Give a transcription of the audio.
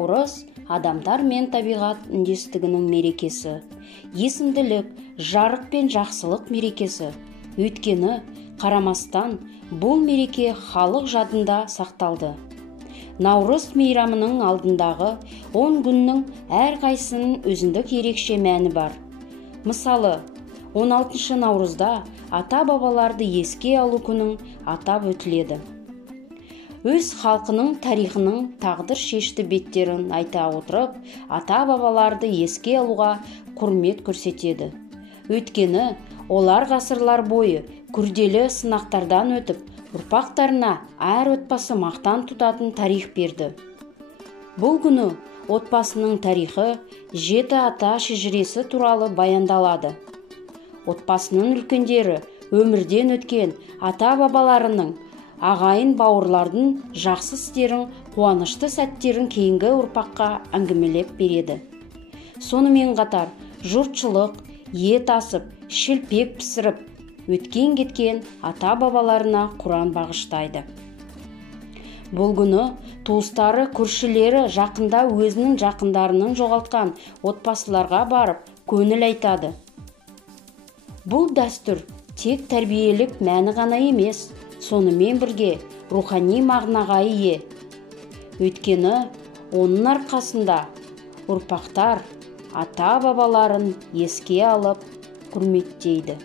Наурыз адамдар мен табиғат үндестігінің мерекесі, есімділік, жарық пен жақсылық мерекесі. Өйткені қарамастан бұл мереке халық жадында сақталды. Наурыз мейрамының алдындағы 10 күннің әрқайсының өзіндік ерекше мәні бар. Мысалы, 16 наурызда ата-бабаларды еске алу күнін атап өтіледі. Өз халқының тарихының тағдыр шешті беттерін айта отырып, ата-бабаларды еске алуға құрмет көрсетеді. Өйткені олар ғасырлар бойы күрделі сынақтардан өтіп, ұрпақтарына әр отбасы мақтан тұтатын тарих берді. Бұл күні отбасының тарихы, 7 ата шежіресі туралы баяндалады. Отбасының үлкендері өмірден өткен ата-бабаларының, ағайын бауырлардың жақсы істерін, қуанышты сәттерін кейінгі ұрпаққа әңгімелеп береді. Сонымен қатар жұртшылық ет асып, шілпек пісіріп, өткен-кеткен ата-бабаларына Құран бағыштайды. Бұл күні туыстары, көршілері жақында өзінің жақындарының жоғалтқан отбасыларға барып, көңіл айтады. Бұл дәстүр тек тәрбиелік мәні ғана емес, сонымен бірге рухани мағынаға ие. Өйткені оның арқасында ұрпақтар ата-бабаларын еске алып, құрметтейді.